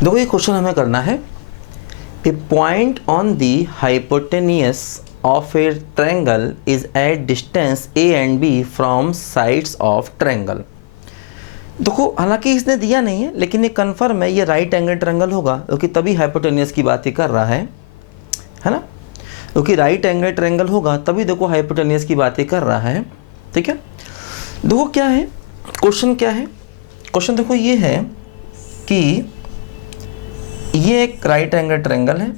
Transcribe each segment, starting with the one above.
देखो ये क्वेश्चन हमें करना है, a point on the hypotenuse of a triangle is at distance A and B from sides of triangle. देखो हालांकि इसने दिया नहीं है लेकिन ये कन्फर्म है, ये राइट एंगल ट्रायंगल होगा क्योंकि तभी हाइपोटेनियस की बात ही कर रहा है ना, क्योंकि राइट एंगल ट्रायंगल होगा तभी देखो हाइपोटेनियस की बात ही कर रहा है। ठीक है, देखो क्या है क्वेश्चन, क्या है क्वेश्चन, देखो ये है कि ये एक राइट एंगल ट्रायंगल है,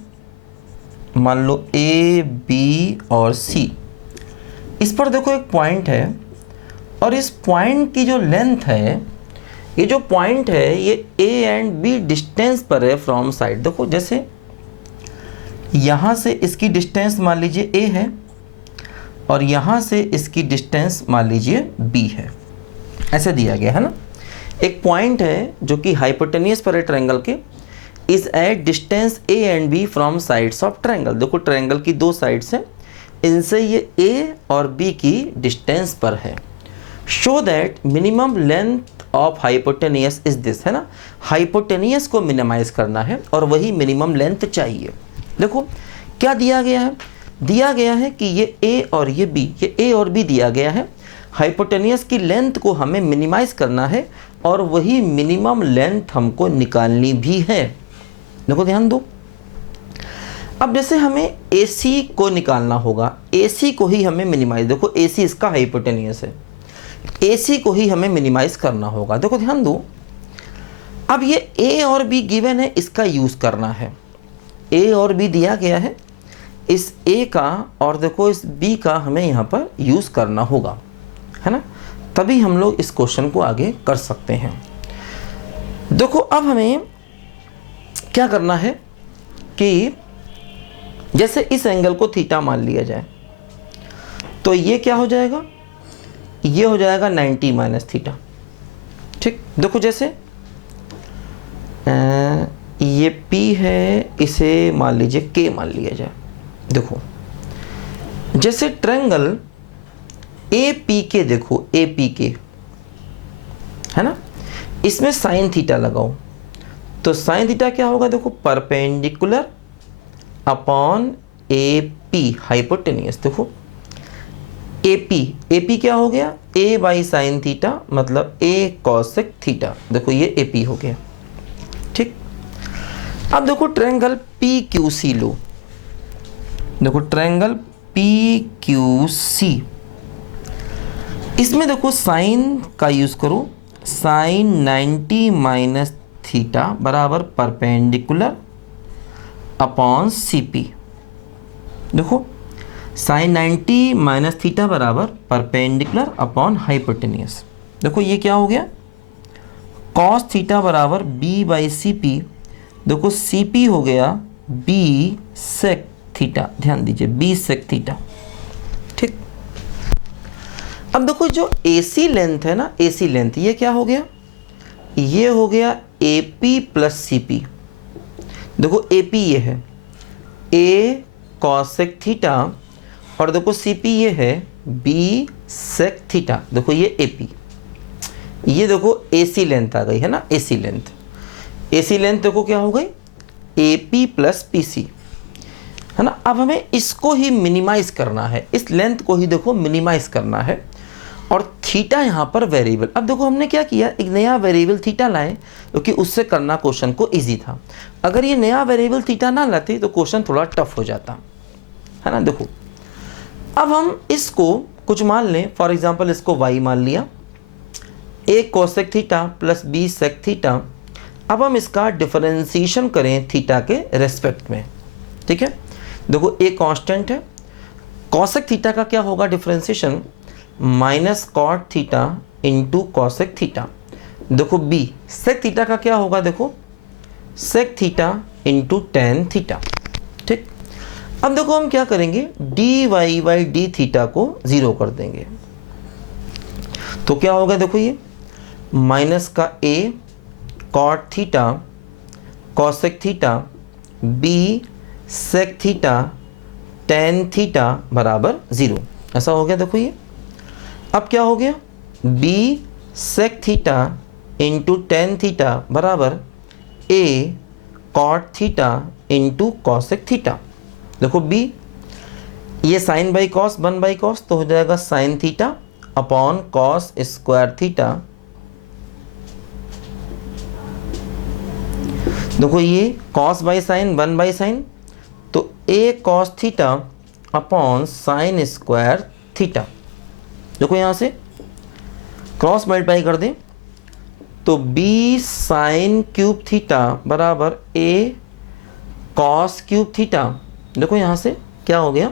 मान लो ए बी और सी। इस पर देखो एक पॉइंट है और इस पॉइंट की जो लेंथ है, ये जो पॉइंट है ये ए एंड बी डिस्टेंस पर है फ्रॉम साइड। देखो जैसे यहाँ से इसकी डिस्टेंस मान लीजिए ए है और यहाँ से इसकी डिस्टेंस मान लीजिए बी है, ऐसे दिया गया है ना। एक पॉइंट है जो कि हाइपोटेनियस पर है ट्रायंगल के, is at distance A and B from sides of triangle. देखो ट्रायंगल की दो साइड्स हैं, इनसे ये ए और बी की डिस्टेंस पर है। Show that minimum length of hypotenuse is this, है ना, हाइपोटेनियस को मिनिमाइज करना है और वही मिनिमम लेंथ चाहिए। देखो क्या दिया गया है, दिया गया है कि ये ए और ये बी, ये ए और बी दिया गया है, हाइपोटेनियस की लेंथ को हमें मिनिमाइज करना है और वही मिनिमम लेंथ हमको निकालनी भी है। देखो ध्यान दो, अब जैसे हमें AC को निकालना होगा, AC को ही हमें मिनिमाइज, देखो AC इसका हाइपोटेनियस है, AC को ही हमें मिनिमाइज करना होगा। देखो ध्यान दो, अब ये A और B गिवन है, इसका यूज करना है। A और B दिया गया है, इस A का और देखो इस B का हमें यहाँ पर यूज करना होगा, है ना, तभी हम लोग इस क्वेश्चन को आगे कर सकते हैं। देखो अब हमें क्या करना है कि जैसे इस एंगल को थीटा मान लिया जाए तो ये क्या हो जाएगा, ये हो जाएगा 90 माइनस थीटा। ठीक, देखो जैसे ये P है, इसे मान लीजिए K मान लिया जाए। देखो जैसे ट्रायंगल APK, देखो APK है ना, इसमें साइन थीटा लगाओ तो साइन थीटा क्या होगा, देखो परपेंडिकुलर अपॉन AP हाइपोटेनियस। देखो AP क्या हो गया, A बाई साइन थीटा मतलब A कॉसेक थीटा। देखो ये AP हो गया। ठीक, अब देखो ट्रायंगल PQC लो, देखो ट्रायंगल PQC, इसमें देखो साइन का यूज करो, साइन 90 माइनस थीटा बराबर परपेंडिकुलर अपॉन CP। देखो साइन 90 माइनस थीटा बराबर परपेंडिकुलर अपॉन हाइपोटेनियस। देखो ये क्या हो गया, कॉस थीटा बराबर B बाई CP। देखो CP हो गया B सेक थीटा, ध्यान दीजिए B सेक थीटा। ठीक, अब देखो जो AC लेंथ है ना, AC लेंथ ये क्या हो गया, ये हो गया AP प्लस CP। देखो AP ये है A कॉसेक थीटा और देखो CP ये है B सेक थीटा। देखो ये AP, ये देखो AC लेंथ आ गई है ना, AC लेंथ, AC लेंथ देखो क्या हो गई AP प्लस PC, है ना। अब हमें इसको ही मिनिमाइज करना है, इस लेंथ को ही देखो मिनिमाइज करना है और थीटा यहाँ पर वेरिएबल। अब देखो हमने क्या किया, एक नया वेरिएबल थीटा लाए क्योंकि उससे करना क्वेश्चन को इजी था। अगर ये नया वेरिएबल थीटा ना लाते तो क्वेश्चन थोड़ा टफ हो जाता, है ना। देखो अब हम इसको कुछ मान लें, फॉर एग्जांपल इसको y मान लिया, a cosec theta plus b sec theta. अब हम इसका डिफरेंशिएशन करें थीटा के रेस्पेक्ट में। ठीक है, देखो a कांस्टेंट है, कोसेक थीटा का क्या होगा differentiation, minus cot theta into cosec theta. देखो b सेक थीटा का क्या होगा, देखो sec theta into tan theta. ठीक, अब देखो हम क्या करेंगे, D Y by D theta को 0 कर देंगे तो क्या होगा, देखो ये माइनस का a cot theta cosec theta b sec theta tan theta बराबर 0, ऐसा हो गया। देखो ये अब क्या हो गया, b sec theta into tan theta बराबर a cot theta into cosec theta. देखो बी, ये sine by cos 1 by cos, तो हो जाएगा sine theta upon cos square theta. देखो ये cos by sine 1 by sine, तो a cos theta upon sine square theta. देखो यहाँ से क्रॉस मल्टीप्लाई कर दें तो बी साइन क्यूब थीटा बराबर ए कॉस क्यूब थीटा। देखो यहाँ से क्या हो गया,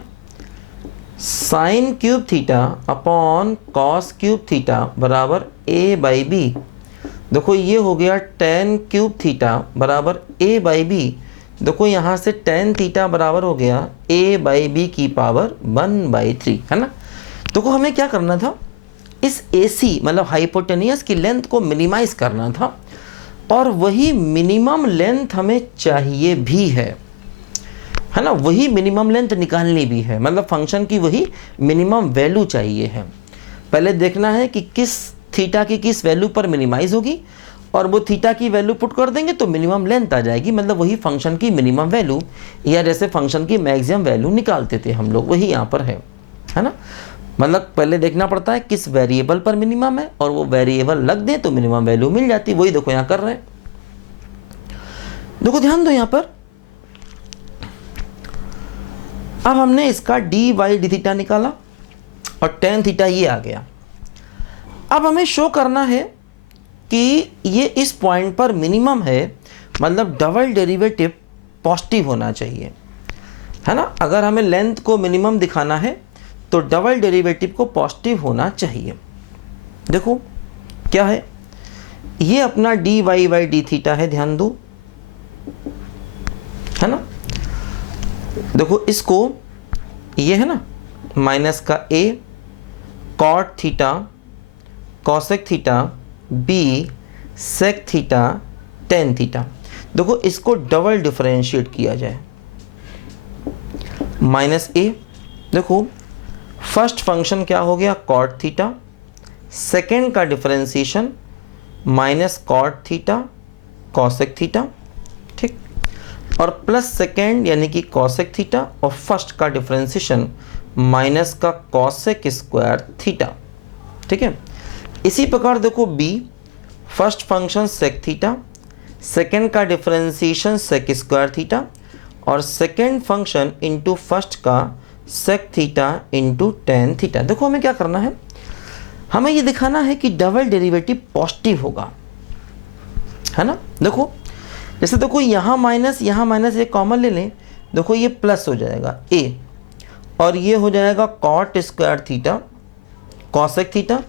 sine cube theta upon cos cube theta बराबर ए बाई बी। देखो ये हो गया टेन क्यूब थीटा बराबर ए बाई बी। देखो यहाँ से टेन थीटा बराबर हो गया ए बाई बी की पावर 1/3, है ना। देखो हमें क्या करना था, इस AC मतलब हाइपोटेनियस की लेंथ को मिनिमाइज करना था, और वही मिनिमम लेंथ हमें चाहिए भी है ना। वही मिनिमम लेंथ निकालनी भी है, मतलब फंक्शन की वही मिनिमम वैल्यू चाहिए है। पहले देखना है कि किस थीटा की किस वैल्यू पर मिनिमाइज होगी, और वो थीटा की वैल्यू पुट कर देंगे तो मिनिमम लेंथ आ जाएगी, मतलब वही फंक्शन की मिनिमम वैल्यू, या जैसे फंक्शन की मैक्सिमम वैल्यू निकालते थे हम लोग, वही यहाँ पर है ना। मतलब पहले देखना पड़ता है किस वेरिएबल पर मिनिमम है, और वो वेरिएबल लग दे तो मिनिमम वैल्यू मिल जाती। वही देखो यहाँ कर रहे हैं। देखो ध्यान दो यहाँ पर, अब हमने इसका डी वाई डी थीटा निकाला और टेन थीटा ये आ गया। अब हमें शो करना है कि ये इस पॉइंट पर मिनिमम है, मतलब डबल डेरिवेटिव पॉजिटिव होना चाहिए, है ना। अगर हमें लेंथ को मिनिमम दिखाना है तो डबल डेरिवेटिव को पॉजिटिव होना चाहिए। देखो क्या है, ये अपना D Y by D theta है, ध्यान दो, है ना। देखो इसको, ये है ना माइनस का a cot theta cosec theta B sec theta tan theta. देखो इसको डबल डिफरेंशिएट किया जाए, माइनस ए। देखो फर्स्ट फंक्शन क्या हो गया, कॉट थीटा, सेकेंड का differentiation minus cot theta cosec theta, ठीक, और प्लस सेकेंड यानी कि कॉसेक थीटा, और फर्स्ट का डिफरेंशिएशन माइनस का कॉसेक स्क्वायर थीटा, ठीक है। इसी प्रकार देखो B, first function sec theta, second का डिफरेंशिएशन सेक स्क्वायर थीटा, और सेकेंड फंक्शन इंटू फर्स्ट का sec theta into tan theta. देखो हमें क्या करना है, हमें ये दिखाना है कि डबल डेरिवेटिव पॉजिटिव होगा, है ना। देखो जैसे देखो यहाँ माइनस ये कॉमन ले लें, देखो ये प्लस हो जाएगा ए, और ये हो जाएगा cot square theta cosec theta,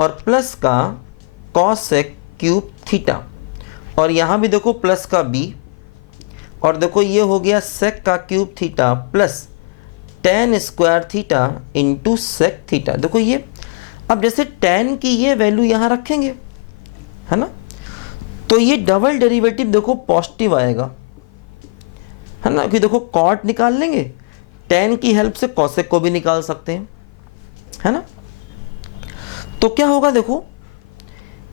और प्लस का कॉसेक क्यूब थीटा, और यहाँ भी देखो प्लस का बी, और देखो ये हो गया सेक का cube theta plus tan square theta into sec theta. देखो ये, अब जैसे टेन की ये वैल्यू यहाँ रखेंगे, है ना, तो ये डबल डेरिवेटिव देखो पॉजिटिव आएगा, है ना, कि देखो कॉट निकाल लेंगे, टेन की हेल्प से कॉसेक को भी निकाल सकते हैं, है ना। तो क्या होगा, देखो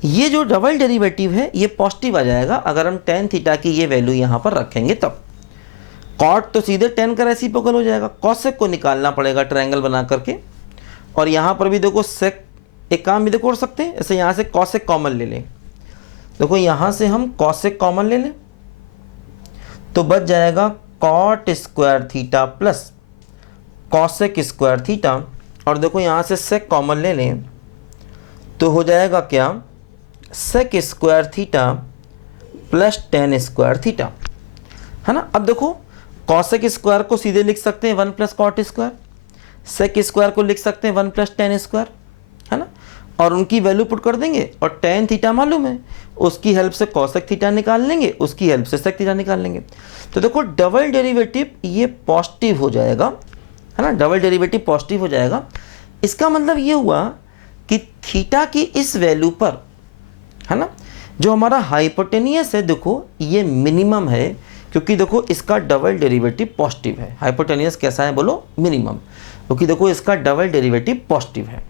ये जो डबल डेरिवेटिव है ये पॉजिटिव आ जाएगा अगर हम टेन थीटा की ये वैल्यू यहाँ पर रखेंगे तब। कॉट तो सीधे टेन का रेसिप्रोकल हो जाएगा, कॉसेक को निकालना पड़ेगा ट्रायंगल बना करके, और यहाँ पर भी देखो सेक, एक काम भी देखो कर सकते हैं, ऐसे यहाँ से कॉसेक कॉमन ले लें, देखो यहाँ से हम कॉसेक कॉमन ले लें तो बच जाएगा cot square theta plus cosec square theta, और देखो यहाँ से सेक कॉमन ले लें तो हो जाएगा क्या, sec square theta plus tan square theta, है ना। अब देखो कॉसेक स्क्वायर को सीधे लिख सकते हैं 1 plus cot square, sec square को लिख सकते हैं 1 प्लस टेन स्क्वायर, है ना, और उनकी वैल्यू पुट कर देंगे, और टेन थीटा मालूम है, उसकी हेल्प से कॉसेक थीटा निकाल लेंगे, उसकी हेल्प से सेक थीटा निकाल लेंगे। तो देखो डबल डेरिवेटिव ये पॉजिटिव हो जाएगा, है ना, डबल डेरिवेटिव पॉजिटिव हो जाएगा। इसका मतलब ये हुआ कि थीटा की इस वैल्यू पर, है ना, जो हमारा हाइपोटेनियस है देखो ये मिनिमम है, क्योंकि देखो इसका डबल डेरिवेटिव पॉजिटिव है। हाइपोटेनियस कैसा है बोलो, मिनिमम, क्योंकि देखो इसका डबल डेरिवेटिव पॉजिटिव है।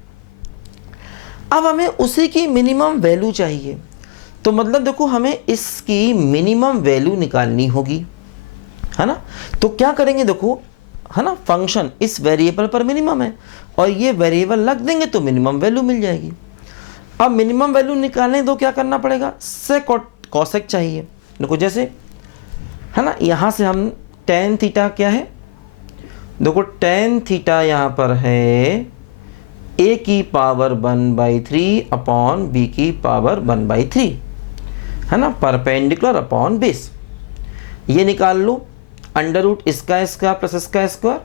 अब हमें उसी की मिनिमम वैल्यू चाहिए, तो मतलब देखो हमें इसकी मिनिमम वैल्यू निकालनी होगी, है ना। तो क्या करेंगे देखो, है ना, फंक्शन इस वेरिएबल पर मिनिमम है और ये वेरिएबल लग देंगे तो मिनिमम वैल्यू मिल जाएगी। अब मिनिमम वैल्यू निकालने तो क्या करना पड़ेगा, सेक और कॉसेक चाहिए। देखो जैसे, है ना, यहाँ से हम टेन थीटा क्या है, देखो टेन थीटा यहाँ पर है a की पावर 1/3 अपॉन b की पावर 1/3, है ना, परपेंडिकुलर अपॉन बेस। ये निकाल लो, अंडर रूट इसका स्क्वायर प्लस इसका स्क्वायर,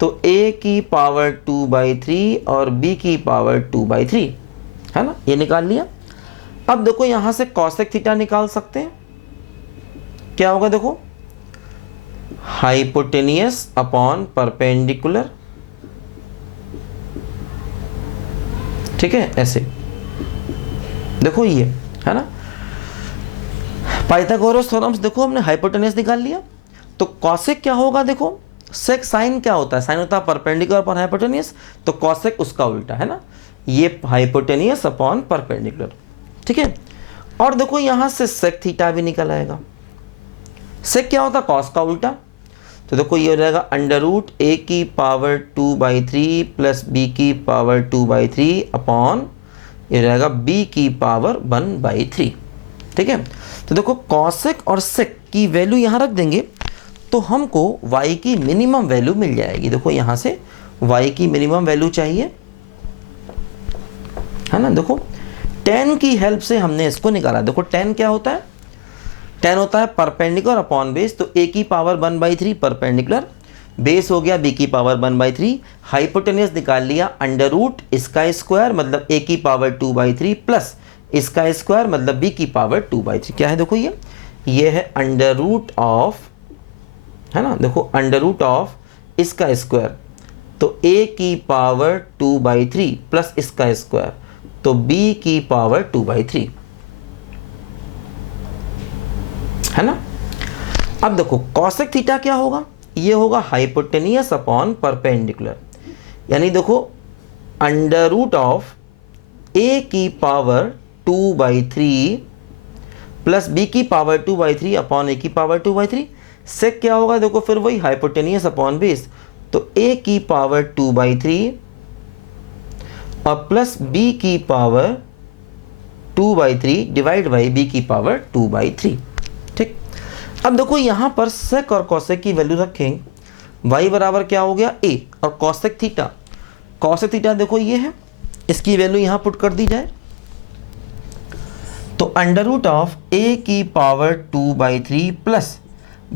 तो a की पावर 2/3 और b की पावर 2/3, है ना, ये निकाल लिया। अब देखो यहाँ से कॉसेक थीटा निकाल सकते हैं, क्या होगा देखो, हाइपोटेनियस अपॉन परपेंडिकुलर, ठीक है, ऐसे देखो ये, है ना, पाइथागोरस थ्योरम से देखो हमने हाइपोटेनियस निकाल लिया। तो कॉसेक क्या होगा देखो, सेक साइन क्या होता है, साइन होता है परपेंडिकुलर अपॉन हाइपोटेनियस, तो कॉसेक उसका उल्टा, है ना, ये हाइपोटेनियस अपॉन परपेंडिकुलर, ठीक है। और देखो यहाँ से सेक थीटा भी निकल आएगा। सेक क्या होता है, कॉस का उल्टा, तो देखो ये हो जाएगा अंडर रूट a की पावर 2/3 प्लस b की पावर 2/3 अपॉन ये हो जाएगा b की पावर 1/3, ठीक है। तो देखो कॉसेक और सेक की वैल्यू यहाँ रख देंगे तो हमको y की मिनिमम वैल्यू मिल जाएगी। देखो यहाँ से y की मिनिमम वैल्यू चाहिए, है ना। देखो tan की हेल्प से हमने इसको निकाला। देखो tan क्या होता है, tan होता है परपेंडिकुलर अपॉन बेस, तो a की पावर 1/3 परपेंडिकुलर, बेस हो गया b की पावर 1/3, हाइपोटेनियस निकाल लिया अंडर रूट इसका स्क्वायर मतलब a की पावर 2/3 प्लस इसका स्क्वायर मतलब b की पावर 2/3, क्या है देखो ये है अंडर रूट ऑफ, है ना, देखो अंडर रूट ऑफ इसका स्क्वायर, तो a की पावर 2/3 प्लस इसका स्क्वायर, तो b की पावर 2/3, है ना। अब देखो कॉसेक थीटा क्या होगा, ये होगा हाइपोटेनियस अपॉन परपेंडिकुलर, यानी देखो अंडर रूट ऑफ a की पावर 2/3 प्लस b की पावर 2/3 अपॉन a की पावर 2/3। सेक क्या होगा देखो, फिर वही हाइपोटेनियस अपॉन बेस, तो a की पावर 2/3 और प्लस b की पावर 2/3 डिवाइड बाई b की पावर 2/3, ठीक। अब देखो यहाँ पर सेक और कॉसेक की वैल्यू रखें, y बराबर क्या हो गया a और कॉसेक थीटा, कॉसेक थीटा देखो ये है, इसकी वैल्यू यहाँ पुट कर दी जाए, तो अंडर रूट ऑफ a की पावर 2/3 प्लस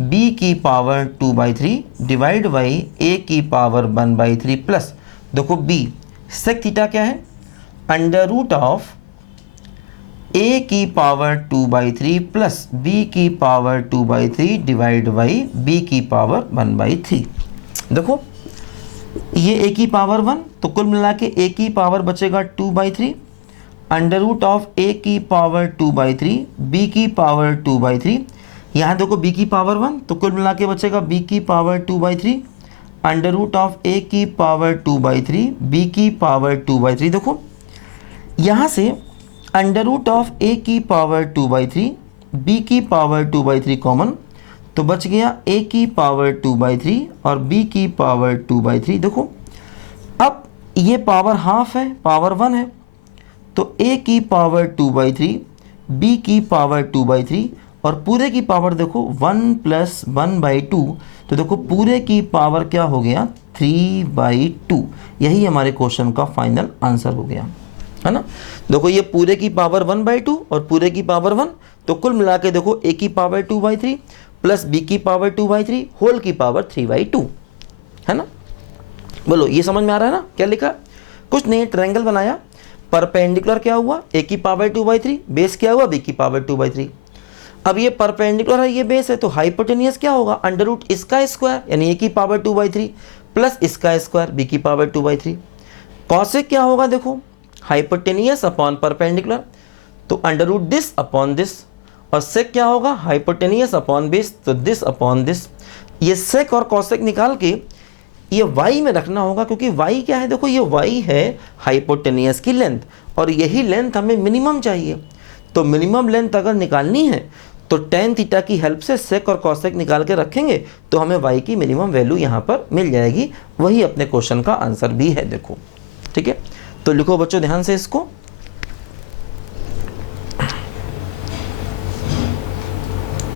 b की पावर 2/3 डिवाइड बाई a की पावर 1/3 प्लस देखो b, सेक थीटा क्या है, अंडर रूट ऑफ a की पावर 2/3 प्लस b की पावर 2/3 डिवाइड बाई b की पावर 1/3। देखो ये a की पावर 1, तो कुल मिला के a की पावर बचेगा 2/3, अंडर रूट ऑफ a की पावर 2/3 b की पावर 2/3, यहाँ देखो b की पावर 1, तो कुल मिला के बचेगा b की power 2/3, under root of a की पावर 2/3 b की पावर 2/3। देखो यहाँ से अंडर रूट ऑफ a की पावर 2/3 b की पावर 2/3 कॉमन, तो बच गया a की पावर 2/3 और b की पावर 2/3। देखो अब ये पावर हाफ है, पावर 1 है, तो a की पावर 2/3 b की पावर 2/3 और पूरे की पावर देखो 1 प्लस 1/2, तो देखो पूरे की पावर क्या हो गया 3/2। यही हमारे क्वेश्चन का फाइनल आंसर हो गया, है ना। देखो ये पूरे की पावर 1/2 और पूरे की पावर 1, तो कुल मिला के देखो a की पावर 2/3 प्लस b की पावर 2/3 होल की पावर 3/2, है ना। बोलो ये समझ में आ रहा है ना, क्या लिखा, कुछ नहीं, ट्रायंगल बनाया, परपेंडिकुलर क्या हुआ a की पावर 2/3, बेस क्या हुआ b की पावर 2/3। अब ये परपेंडिकुलर है, ये बेस है, तो हाइपोटेनियस क्या होगा, अंडर रूट इसका स्क्वायर यानी a की पावर 2/3 प्लस इसका स्क्वायर b की पावर 2/3। कॉसेक क्या होगा देखो, हाइपोटेनियस अपॉन परपेंडिकुलर, तो under root this upon this, और सेक क्या होगा, हाइपोटेनियस अपॉन बेस, तो दिस अपॉन दिस। ये सेक और कॉसेक निकाल के ये y में रखना होगा, क्योंकि y क्या है देखो, ये y है हाइपोटेनियस की लेंथ और यही लेंथ हमें मिनिमम चाहिए, तो मिनिमम लेंथ अगर निकालनी है तो टेन थीटा की हेल्प से सेक और कॉसेक निकाल के रखेंगे तो हमें y की मिनिमम वैल्यू यहाँ पर मिल जाएगी। वही अपने क्वेश्चन का आंसर भी है, देखो। ठीक है, तो लिखो बच्चों ध्यान से इसको।